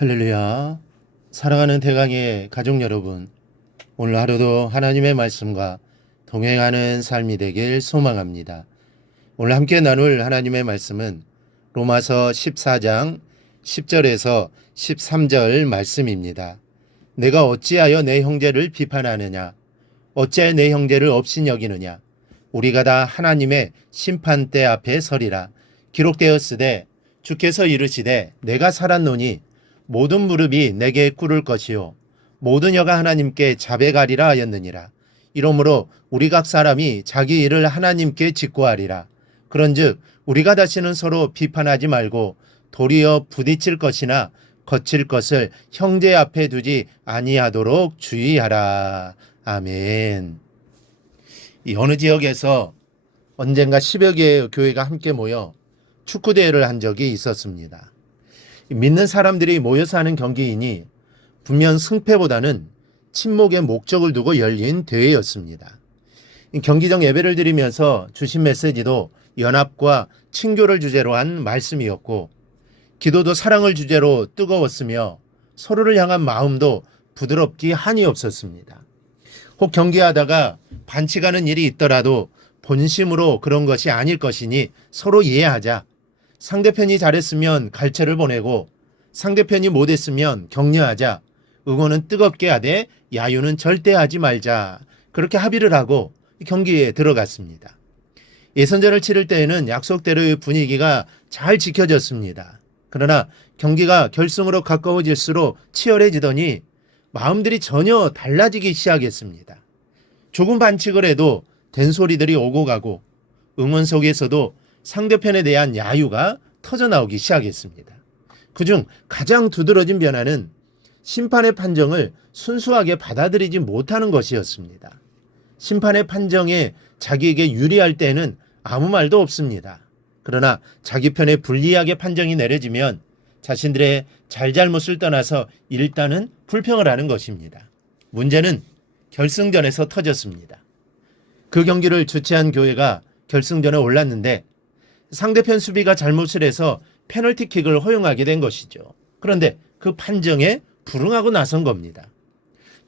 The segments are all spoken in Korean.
할렐루야. 사랑하는 대강의 가족 여러분, 오늘 하루도 하나님의 말씀과 동행하는 삶이 되길 소망합니다. 오늘 함께 나눌 하나님의 말씀은 로마서 14장 10절에서 13절 말씀입니다. 내가 어찌하여 내 형제를 비판하느냐? 어찌하여 내 형제를 업신여기느냐? 우리가 다 하나님의 심판대 앞에 서리라. 기록되었으되 주께서 이르시되 내가 살았노니 모든 무릎이 내게 꿇을 것이요 모든 혀가 하나님께 자백하리라 하였느니라. 이러므로 우리 각 사람이 자기 일을 하나님께 직고하리라. 그런즉 우리가 다시는 서로 비판하지 말고 도리어 부딪힐 것이나 거칠 것을 형제 앞에 두지 아니하도록 주의하라. 아멘. 이 어느 지역에서 언젠가 10여 개의 교회가 함께 모여 축구대회를 한 적이 있었습니다. 믿는 사람들이 모여서 하는 경기이니 분명 승패보다는 침묵의 목적을 두고 열린 대회였습니다. 경기장 예배를 드리면서 주신 메시지도 연합과 친교를 주제로 한 말씀이었고, 기도도 사랑을 주제로 뜨거웠으며 서로를 향한 마음도 부드럽기 한이 없었습니다. 혹 경기하다가 반칙하는 일이 있더라도 본심으로 그런 것이 아닐 것이니 서로 이해하자. 상대편이 잘했으면 갈채를 보내고 상대편이 못했으면 격려하자. 응원은 뜨겁게 하되 야유는 절대 하지 말자. 그렇게 합의를 하고 경기에 들어갔습니다. 예선전을 치를 때에는 약속대로의 분위기가 잘 지켜졌습니다. 그러나 경기가 결승으로 가까워질수록 치열해지더니 마음들이 전혀 달라지기 시작했습니다. 조금 반칙을 해도 된소리들이 오고 가고 응원 속에서도 상대편에 대한 야유가 터져나오기 시작했습니다. 그중 가장 두드러진 변화는 심판의 판정을 순수하게 받아들이지 못하는 것이었습니다. 심판의 판정에 자기에게 유리할 때는 아무 말도 없습니다. 그러나 자기 편에 불리하게 판정이 내려지면 자신들의 잘잘못을 떠나서 일단은 불평을 하는 것입니다. 문제는 결승전에서 터졌습니다. 그 경기를 주최한 교회가 결승전에 올랐는데 상대편 수비가 잘못을 해서 페널티킥을 허용하게 된 것이죠. 그런데 그 판정에 불응하고 나선 겁니다.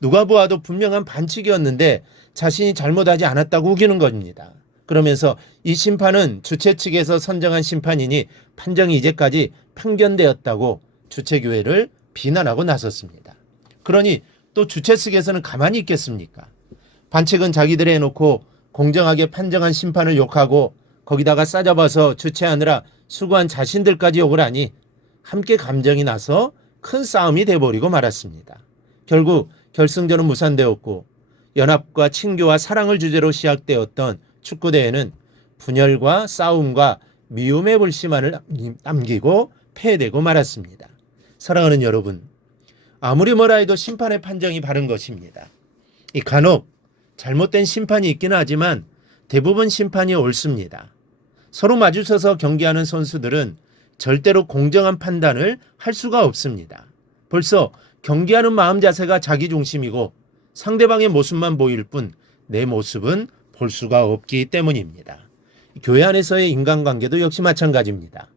누가 보아도 분명한 반칙이었는데 자신이 잘못하지 않았다고 우기는 겁니다. 그러면서 이 심판은 주최 측에서 선정한 심판이니 판정이 이제까지 편견되었다고 주최교회를 비난하고 나섰습니다. 그러니 또 주최 측에서는 가만히 있겠습니까? 반칙은 자기들이 해놓고 공정하게 판정한 심판을 욕하고 거기다가 싸잡아서 주최하느라 수고한 자신들까지 욕을 하니 함께 감정이 나서 큰 싸움이 돼버리고 말았습니다. 결국 결승전은 무산되었고 연합과 친교와 사랑을 주제로 시작되었던 축구대회는 분열과 싸움과 미움의 불씨만을 남기고 패되고 말았습니다. 사랑하는 여러분, 아무리 뭐라 해도 심판의 판정이 바른 것입니다. 이 간혹 잘못된 심판이 있기는 하지만 대부분 심판이 옳습니다. 서로 마주서서 경기하는 선수들은 절대로 공정한 판단을 할 수가 없습니다. 벌써 경기하는 마음 자세가 자기 중심이고 상대방의 모습만 보일 뿐 내 모습은 볼 수가 없기 때문입니다. 교회 안에서의 인간관계도 역시 마찬가지입니다.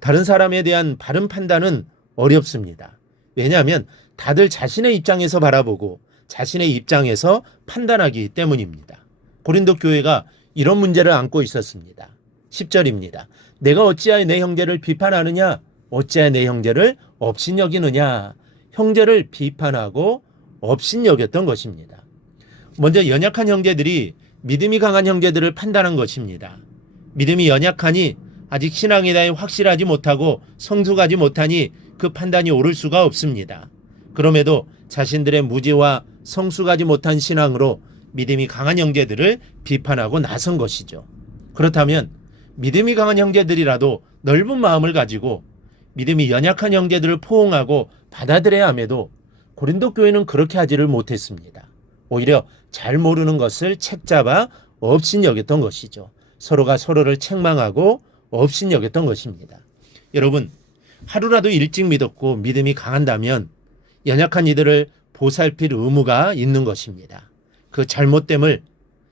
다른 사람에 대한 바른 판단은 어렵습니다. 왜냐하면 다들 자신의 입장에서 바라보고 자신의 입장에서 판단하기 때문입니다. 고린도 교회가 이런 문제를 안고 있었습니다. 10절입니다. 내가 어찌하여 내 형제를 비판하느냐? 어찌하여 내 형제를 업신여기느냐? 형제를 비판하고 업신여겼던 것입니다. 먼저 연약한 형제들이 믿음이 강한 형제들을 판단한 것입니다. 믿음이 연약하니 아직 신앙에 대해 확실하지 못하고 성숙하지 못하니 그 판단이 옳을 수가 없습니다. 그럼에도 자신들의 무지와 성숙하지 못한 신앙으로 믿음이 강한 형제들을 비판하고 나선 것이죠. 그렇다면 믿음이 강한 형제들이라도 넓은 마음을 가지고 믿음이 연약한 형제들을 포옹하고 받아들여야 함에도 고린도 교회는 그렇게 하지를 못했습니다. 오히려 잘 모르는 것을 책잡아 업신여겼던 것이죠. 서로가 서로를 책망하고 업신여겼던 것입니다. 여러분, 하루라도 일찍 믿었고 믿음이 강한다면 연약한 이들을 보살필 의무가 있는 것입니다. 그 잘못됨을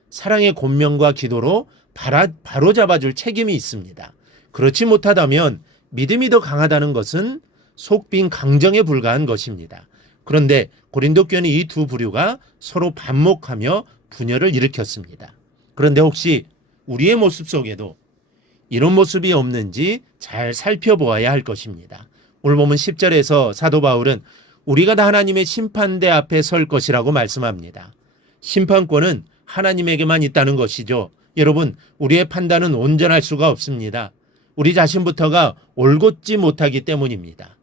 사랑의 권면과 기도로 바로 잡아줄 책임이 있습니다. 그렇지 못하다면 믿음이 더 강하다는 것은 속빈 강정에 불과한 것입니다. 그런데 고린도 교회는 이 두 부류가 서로 반목하며 분열을 일으켰습니다. 그런데 혹시 우리의 모습 속에도 이런 모습이 없는지 잘 살펴보아야 할 것입니다. 오늘 보면 10절에서 사도 바울은 우리가 다 하나님의 심판대 앞에 설 것이라고 말씀합니다. 심판권은 하나님에게만 있다는 것이죠. 여러분, 우리의 판단은 온전할 수가 없습니다. 우리 자신부터가 올곧지 못하기 때문입니다.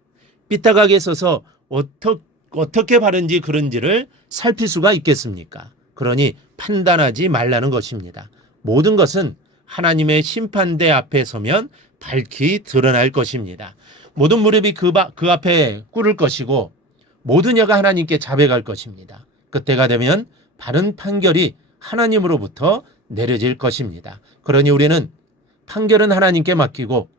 삐딱하게 서서 어떻게 바른지 그런지를 살필 수가 있겠습니까? 그러니 판단하지 말라는 것입니다. 모든 것은 하나님의 심판대 앞에 서면 밝히 드러날 것입니다. 모든 무릎이 그 앞에 꿇을 것이고 모든 여가 하나님께 자백할 것입니다. 그때가 되면 바른 판결이 하나님으로부터 내려질 것입니다. 그러니 우리는 판결은 하나님께 맡기고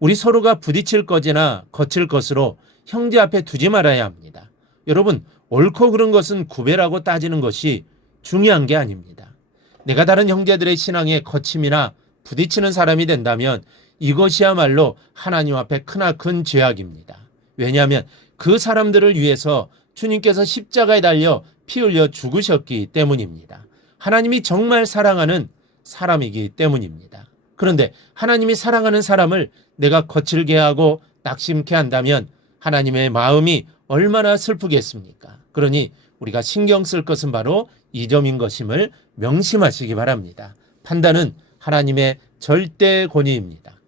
우리 서로가 부딪힐 것이나 거칠 것으로 형제 앞에 두지 말아야 합니다. 여러분, 옳고 그른 것은 구별하고 따지는 것이 중요한 게 아닙니다. 내가 다른 형제들의 신앙에 거침이나 부딪히는 사람이 된다면 이것이야말로 하나님 앞에 크나큰 죄악입니다. 왜냐하면 그 사람들을 위해서 주님께서 십자가에 달려 피 흘려 죽으셨기 때문입니다. 하나님이 정말 사랑하는 사람이기 때문입니다. 그런데 하나님이 사랑하는 사람을 내가 거칠게 하고 낙심케 한다면 하나님의 마음이 얼마나 슬프겠습니까? 그러니 우리가 신경 쓸 것은 바로 이 점인 것임을 명심하시기 바랍니다. 판단은 하나님의 절대 권위입니다.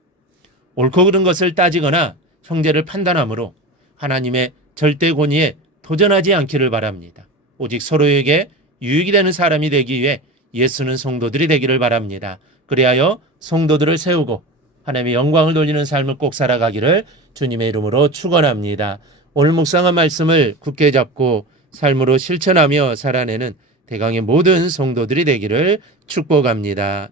옳고 그른 것을 따지거나 형제를 판단함으로 하나님의 절대 권위에 도전하지 않기를 바랍니다. 오직 서로에게 유익이 되는 사람이 되기 위해 예수는 성도들이 되기를 바랍니다. 그리하여 성도들을 세우고 하나님의 영광을 돌리는 삶을 꼭 살아가기를 주님의 이름으로 축원합니다. 오늘 묵상한 말씀을 굳게 잡고 삶으로 실천하며 살아내는 대강의 모든 성도들이 되기를 축복합니다.